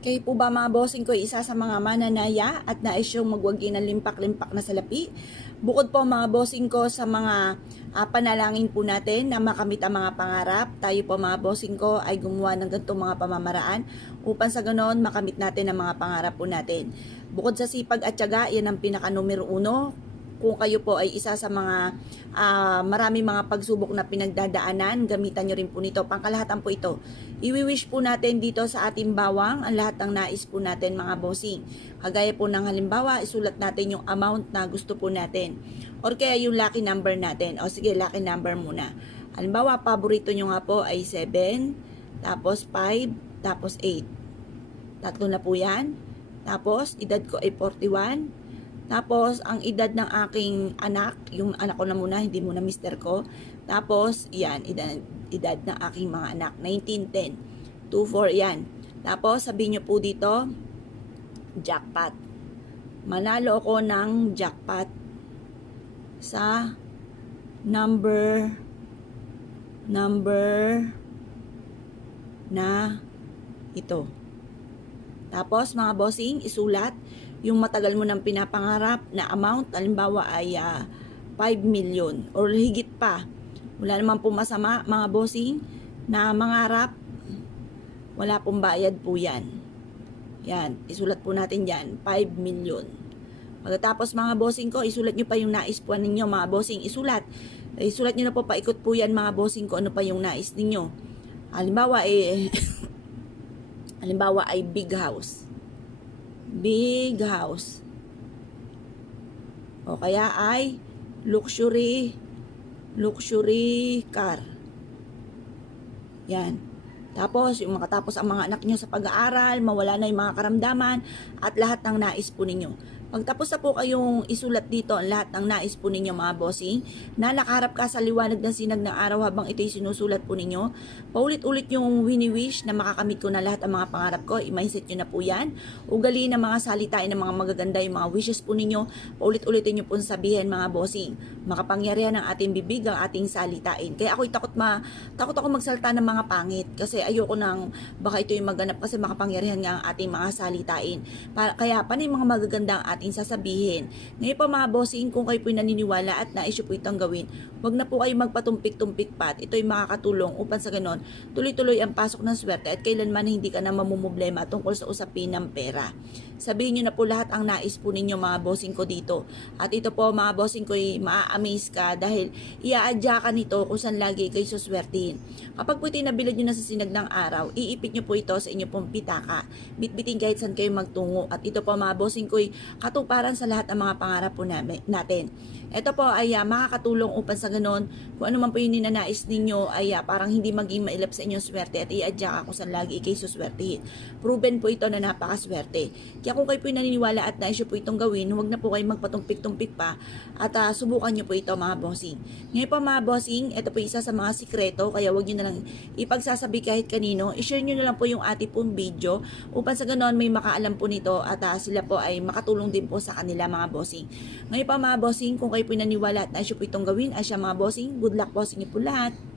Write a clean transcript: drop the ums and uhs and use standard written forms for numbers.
Kayo po ba mga bossing ko isa sa mga mananaya at nais yung magwagi ng limpak-limpak na salapi? Bukod po mga bossing ko sa mga panalangin po natin na makamit ang mga pangarap, tayo po mga bossing ko ay gumawa ng ganitong mga pamamaraan upang sa ganoon makamit natin ang mga pangarap po natin. Bukod sa sipag at tiyaga, yan ang pinaka numero uno. Kung kayo po ay isa sa mga marami mga pagsubok na pinagdadaanan, gamitan nyo rin po nito. Pangkalahatan po ito. Iwi-wish po natin dito sa ating bawang ang lahat ng nais po natin mga bossing. Kagaya po ng halimbawa, isulat natin yung amount na gusto po natin. Or kaya yung lucky number natin. O sige, lucky number muna. Halimbawa, paborito nyo nga po ay 7, tapos 5, tapos 8. Tatlo na po yan. Tapos, edad ko ay 41. Tapos, ang edad ng aking anak, yung anak ko na muna, hindi muna mister ko. Tapos, yan, edad ng aking mga anak, 1910. 24, yan. Tapos, sabihin nyo po dito, jackpot. Manalo ako ng jackpot sa number na ito. Tapos, mga bossing, isulat yung matagal mo nang pinapangarap na amount, halimbawa ay 5 million or higit pa. Wala naman po masama mga bossing na mangarap, wala pong bayad po yan. Yan, isulat po natin yan, 5 million. Pagkatapos mga bossing ko, isulat nyo pa yung nais po ninyo mga bossing, isulat. Isulat nyo na po, paikot po yan mga bossing ko, ano pa yung nais ninyo. Halimbawa halimbawa ay big house. Big house. O kaya ay luxury car. Yan. Tapos, yung makatapos ang mga anak nyo sa pag-aaral, mawala na yung mga karamdaman, at lahat ng nais po ninyo. Pagtapos na po kayong isulat dito ang lahat ng nais po ninyo mga bossing, na nakaharap ka sa liwanag ng sinag ng araw habang ito'y sinusulat po ninyo, paulit-ulit yung wini-wish na makakamit ko na lahat ang mga pangarap ko, i-mindset nyo na po yan. Ugaliin ng mga salitain ng mga magaganda, yung mga wishes po ninyo, paulit-ulitin nyo po sabihin mga bossing. Makapangyarihan ng ating bibig ang ating salitain. Kaya ako'y takot ako magsalita ng mga pangit kasi ayoko nang baka ito'y maganap kasi makapangyarihan nga ang ating mga salitain. Kaya panay mga magaganda ang ating sasabihin. Ngayon pa mga bossing, kung kayo po'y naniniwala at nais po itong gawin, wag na po kayo magpatumpik-tumpik pat. Ito'y makakatulong upang sa ganon, tuloy-tuloy ang pasok ng swerte at kailanman hindi ka na mamumblema tungkol sa usapin ng pera. Sabihin nyo na po lahat ang nais po ninyo mga bossing ko dito. At ito po mga bossing ko ay maa-amaze ka dahil iaadya ka nito kung saan lagi kayo suswertihin. Kapag po ito'y nabilad nyo na sa sinag ng araw, iipit nyo po ito sa inyo pong pitaka. Bitbitin kahit saan kayo magtungo. At ito po mga bossing ko ay katuparan sa lahat ng mga pangarap po natin. Ito po ay makakatulong upang sa ganon, kung ano man po yung ninanais ninyo ay parang hindi maging mailap sa inyong swerte at iadya ka kung saan lagi kayo suswertihin. Proven po ito na napakaswerte. Kaya kung kayo po naniniwala at nais po itong gawin, huwag na po kayo magpatumpik-tumpik pa at subukan nyo po ito mga bossing. Ngayon po mga bossing, ito po isa sa mga sikreto, kaya huwag nyo na lang ipagsasabi kahit kanino. I-share nyo na lang po yung ating pong video upang sa ganon may makaalam po nito at sila po ay makatulong din po sa kanila mga bossing. Ngayon pa mga bossing, kung kayo po naniwala at nais po itong gawin, ay siya mga bossing, good luck po sa inyo po lahat.